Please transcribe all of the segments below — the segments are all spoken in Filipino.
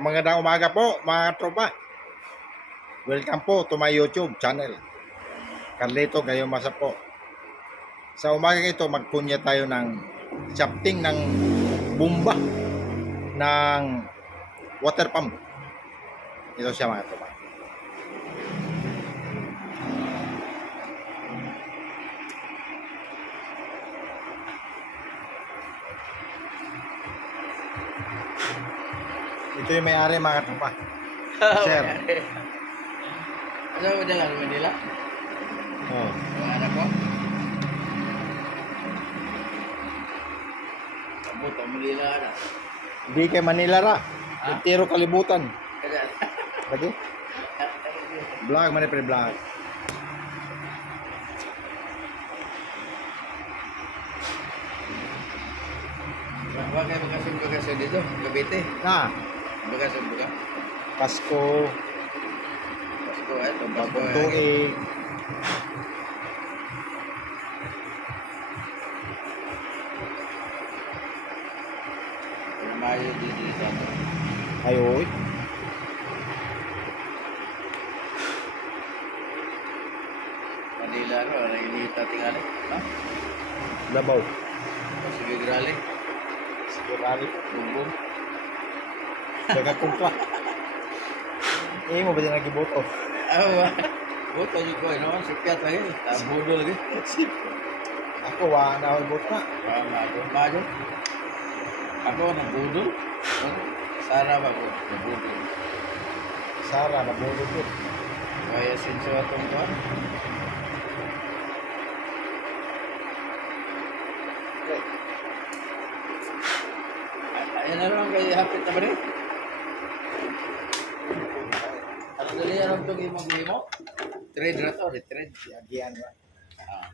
Ang magandang umaga po, mga tropa. Welcome po to my YouTube channel. Carlito Gayomasa po. Sa umaga ito, magpunya tayo ng shafting ng bumba ng water pump. Ito siya mga tropa. Ito yung may-ari mga tropa. Sir. Ano mo dala naman nila? Oh. Yung anak ko? Kabuto mo nila na. Di kay Manila ra. Tiro kalibutan. Lagi. Vlog man pre vlog. Huwag kayo bagasun-bagasun dito. Gabite. Na, Bagasun-baga. Pasko, Pasko, eh. Itong Pasko. bagong eh. tuig. Mayo din dito. Ayoy. Manila ro. Nainita tingali. Ha? Labaw. Sige, grali. Sigurali. Bumbong. Daga kumpra. Eh mo ba din nagiboto? Ah, Buto yun ko. Ano? Sikat lagi. Tabudo lagi. Ako wa na ako boto na. Ah, mago. Mago. Ako, nabudol. Sara ba ko? Nabudol. Sara na boto ko. Kaya sinso atong ko. Ayan na lang kay hapit na ba rin? Dali alam itong imong limo? Trade na to, retrade. Yagian ba? Ah.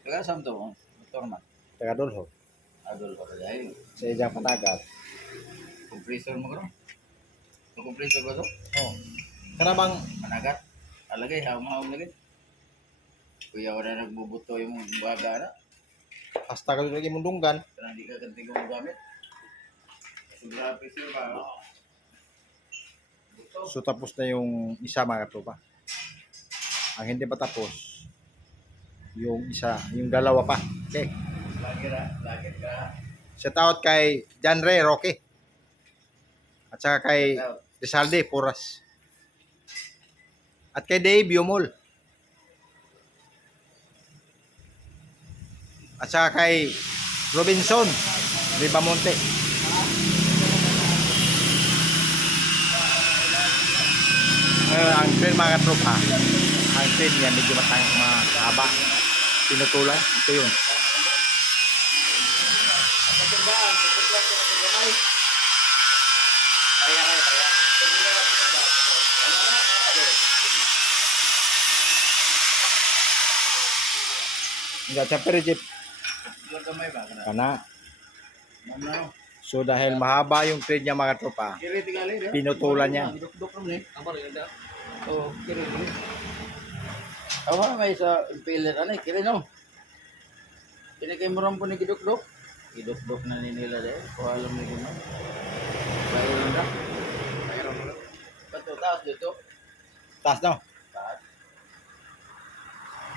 Taga saan to? Motor man. Taga Dolho. Adol pa kaya Sa ijang panagat. Compressor mo ko compressor ba to? Oh. Kana bang Managat. Alagay, hawang-hawang lagay. Kuya, wala nagbubuto yung baga na. hasta ka lagi mundunggan. Parang hindi ka ganti kong gamit. Sobra pressure pa. oh. So tapos na yung isa mga tropa. Ang hindi pa tapos yung isa, yung dalawa pa. Okay. Lagi na, lagi ka. Shout out kay Ray Roque. At saka kay Rizalde Puras. At kay Dave Yumol. At saka kay Robinson Ribamonte. Ngayon, ang train mga tropa, ang train niya medyo matang mahaba. Pinutulan, ito yun. Kaya, kaya, kaya. Nga sa So dahil mahaba yung train niya mga tropa, pinutulan niya. Eh. Na may sa impeller, ano eh, kiri no. Pinagay mo rin po ni Giduk-duk. Giduk-duk na ni nila dahil. Kung alam ni Gino. Bayo lang na. Bayo lang na. Bato, taas dito. Taas no? Taas.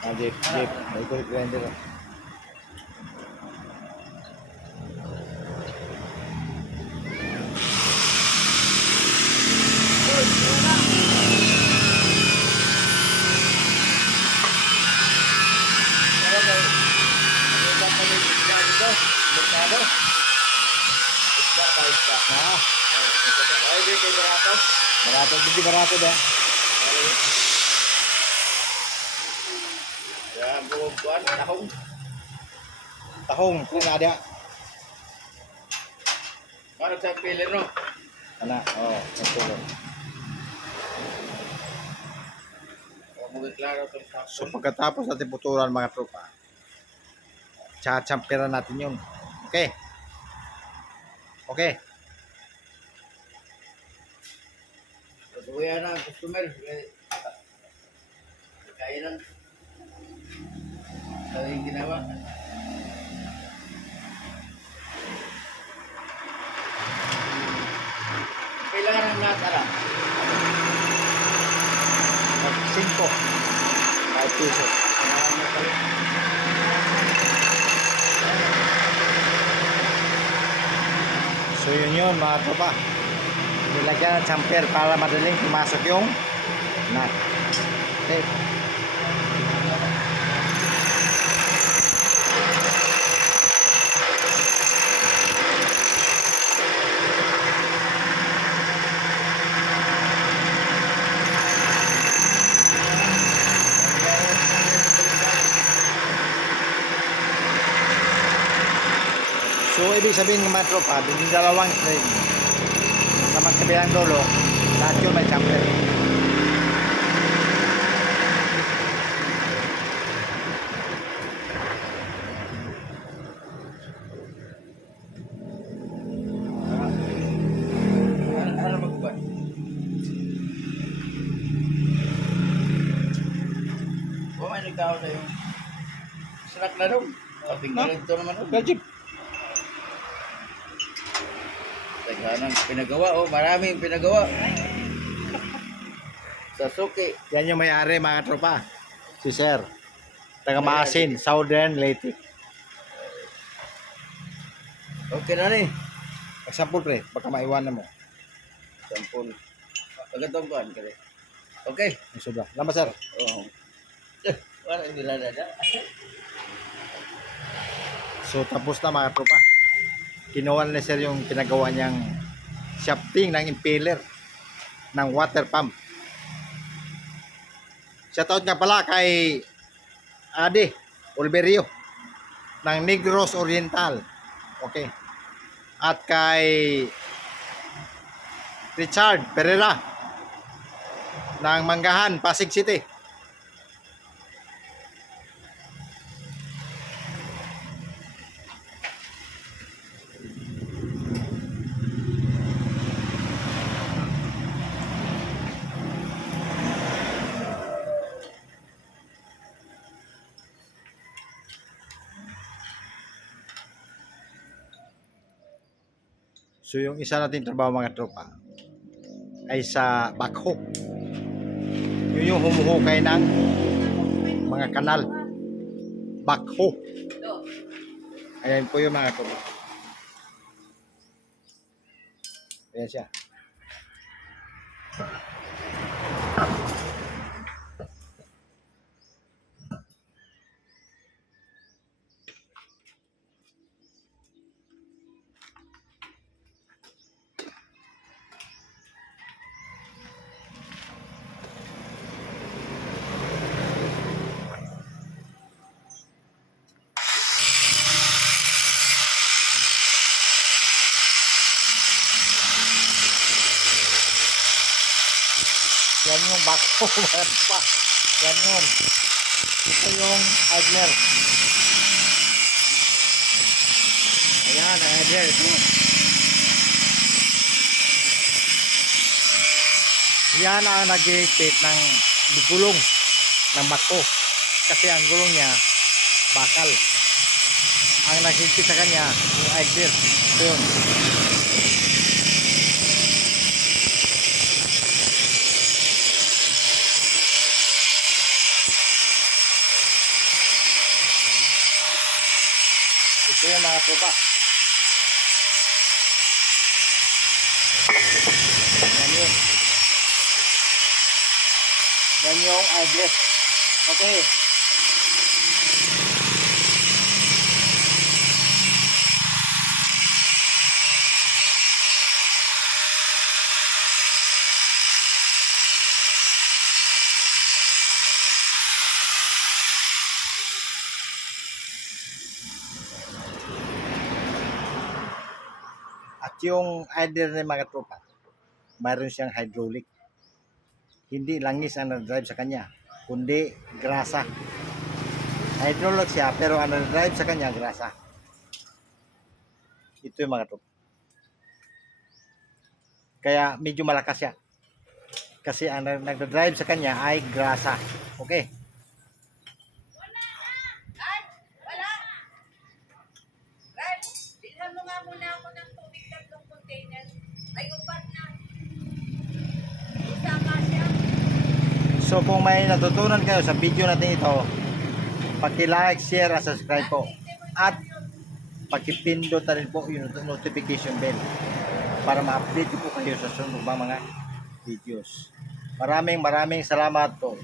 Ah, jeep, jeep. May kulit grinder. oh. Ano ba? Ano ba pa may isda dito? Merkado? Ba isda? Ah, Ay, di kayo barato. barato, hindi barato da. Ya, buong buwan, tahong. Tahong, kung ada. Ano sa impeller no? Kana, oh, klaro itong So pagkatapos natin putulan mga tropa, tsatsampiran natin yun. Okay. Okay. Pero voy a dar a customer. Kaya lang. Kaya yung ginawa. Kailangan. Cinco. So yun yun mga tropa. Nilagyan ng jumper para madaling pumasok yung nut. Okay. So ibig sabihin ng mga tropa, yung dalawang string sa magkabilang dulo, lahat yun may jumper. Ano, ano magbuhat? O, may nagkao na rin. Kaping No? ganito naman. oh. Nang pinagawa, oh, maraming pinagawa. Sa suki. Yan yung may-ari mga tropa. Si Sir. Taga Maasin, Southern Leyte. Okay na ni. Example pre, baka maiwanan mo. Sampun. Pagatong kuhan ka rin. Okay. Yung sobra. Lama sir. Oh. Wala nila na na. So tapos na mga tropa. Kinuha na ni sir yung pinagawa niyang shafting ng impeller ng water pump. Shoutout nga pala kay Ade Olverio ng Negros Oriental. Okay. At kay Richard Pereira ng Manggahan, Pasig City. So yung isa nating trabaho mga tropa ay sa backhoe. Yun yung humuhukay ng mga kanal. Backhoe. Ayan po yung mga tropa. Ayan siya. Backhoe mga tropa. Yan yun. Ito yung idler. Ayan, idler. Yan ang nag-iipit ng gulong ng bato. Kasi ang gulong niya, bakal. Ang nagigipit sa kanya, yung idler. Ito yun. Yung mga tropa. Yan yun. Yan yung address. Okay. Yung idler ng mga tropa, mayroon siyang hydraulic. Hindi langis ang drive sa kanya, kundi grasa. Hydraulic siya, pero ang drive sa kanya, grasa. Ito yung mga tropa. Kaya medyo malakas siya. Kasi ang nag- nagdadrive sa kanya ay grasa. Okay. So kung may natutunan kayo sa video natin ito, paki-like, share, at subscribe po. At pakipindot na rin po yung notification bell para ma-update po kayo sa sunod mga videos. Maraming maraming salamat po.